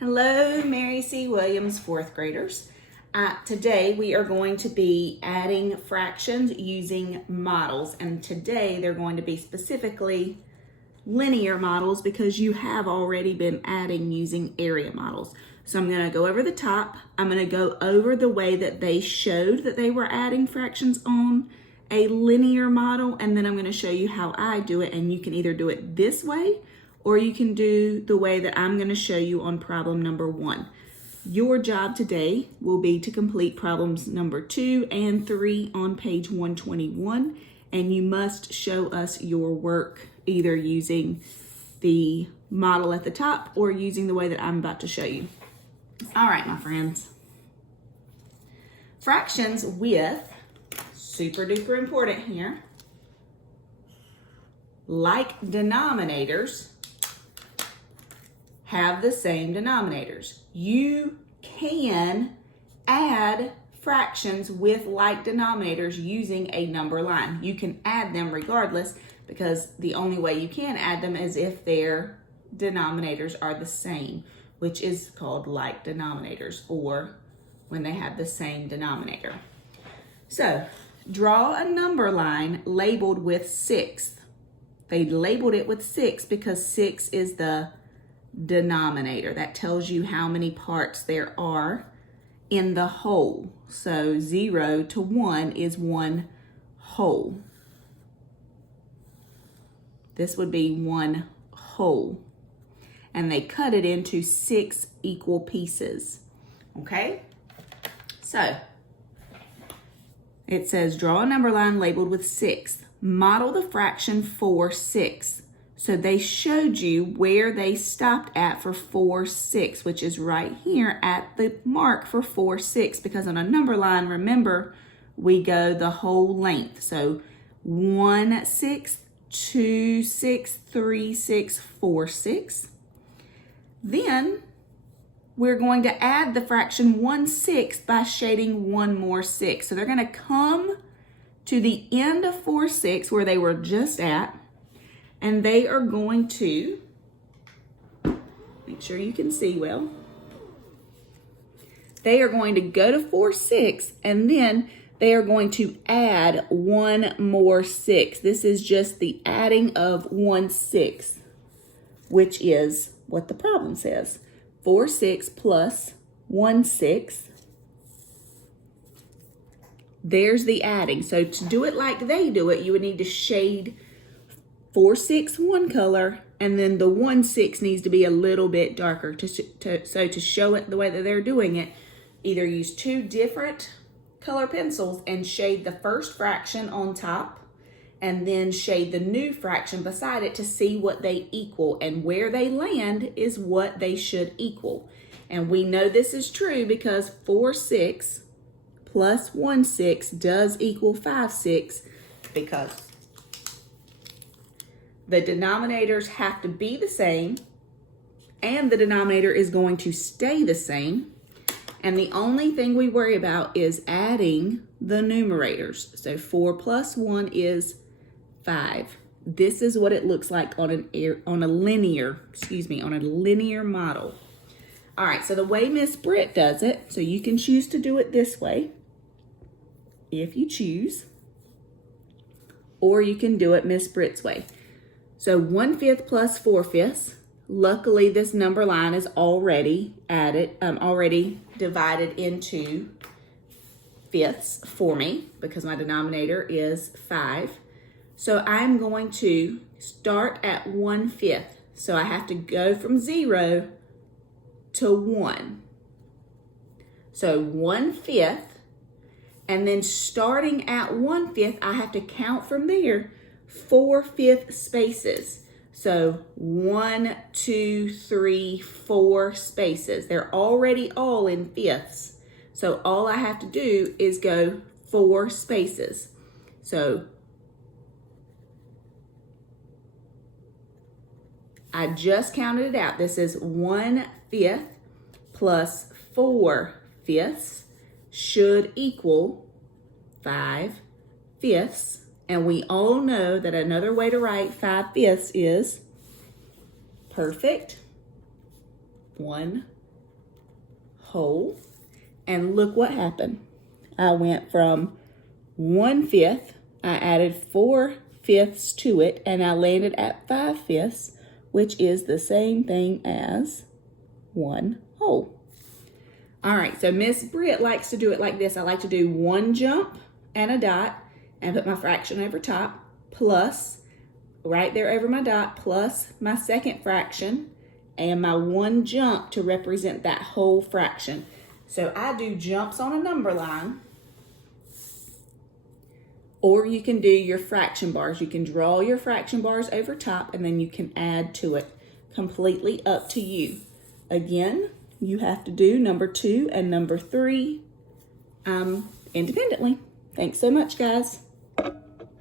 Hello, Mary C. Williams, fourth graders. Today we are going to be adding fractions using models, and today they're going to be specifically linear models because you have already been adding using area models. So I'm going to go over the top. I'm going to go over the way that they showed that they were adding fractions on a linear model, and then I'm going to show you how I do it, and you can either do it this way or you can do the way that I'm going to show you on problem number 1. Your job today will be to complete problems number 2 and 3 on page 121, and you must show us your work either using the model at the top or using the way that I'm about to show you. All right, my friends. Fractions with, super duper important here, like denominators have the same denominators. You can add fractions with like denominators using a number line. You can add them regardless because the only way you can add them is if their denominators are the same, which is called like denominators, or when they have the same denominator. So draw a number line labeled with 6. They labeled it with 6 because 6 is the denominator. That tells you how many parts there are in the whole. So 0 to 1 is 1 whole. This would be 1 whole. And they cut it into 6 equal pieces. Okay? So it says draw a number line labeled with 6. Model the fraction 4/6. So they showed you where they stopped at for 4/6, which is right here at the mark for 4/6, because on a number line, remember, we go the whole length. So 1/6, 2/6, 3/6, 4/6. Then we're going to add the fraction 1/6 by shading one more 6. So they're going to come to the end of 4/6 where they were just at, and they are going to, make sure you can see well, they are going to go to 4/6 and then they are going to add one more 6. This is just the adding of 1/6, which is what the problem says. 4/6 plus 1/6. There's the adding. So to do it like they do it, you would need to shade 4/6 one color, and then the 1/6 needs to be a little bit darker. So to show it the way that they're doing it, either use 2 different color pencils and shade the first fraction on top, and then shade the new fraction beside it to see what they equal, and where they land is what they should equal. And we know this is true because 4/6 plus 1/6 does equal 5/6, because the denominators have to be the same and the denominator is going to stay the same. And the only thing we worry about is adding the numerators. So 4 plus 1 is 5. This is what it looks like on a linear model. All right, so the way Miss Britt does it, so you can choose to do it this way if you choose, or you can do it Miss Britt's way. So 1/5 plus 4/5. Luckily, this number line is already divided into fifths for me because my denominator is 5. So I'm going to start at 1/5. So I have to go from 0 to 1. So 1/5, and then starting at 1/5, I have to count from there 4/5 spaces. So 1, 2, 3, 4 spaces. They're already all in fifths. So all I have to do is go 4 spaces. So I just counted it out. This is 1/5 plus 4/5 should equal 5/5. And we all know that another way to write 5/5 is perfect 1 whole. And look what happened. I went from 1/5, I added 4/5 to it, and I landed at 5/5, which is the same thing as 1 whole. All right, so Miss Britt likes to do it like this. I like to do 1 jump and a dot and put my fraction over top, plus, right there over my dot, plus my second fraction and my 1 jump to represent that whole fraction. So I do jumps on a number line, or you can do your fraction bars. You can draw your fraction bars over top and then you can add to it. Completely up to you. Again, you have to do number 2 and number 3 independently. Thanks so much, guys.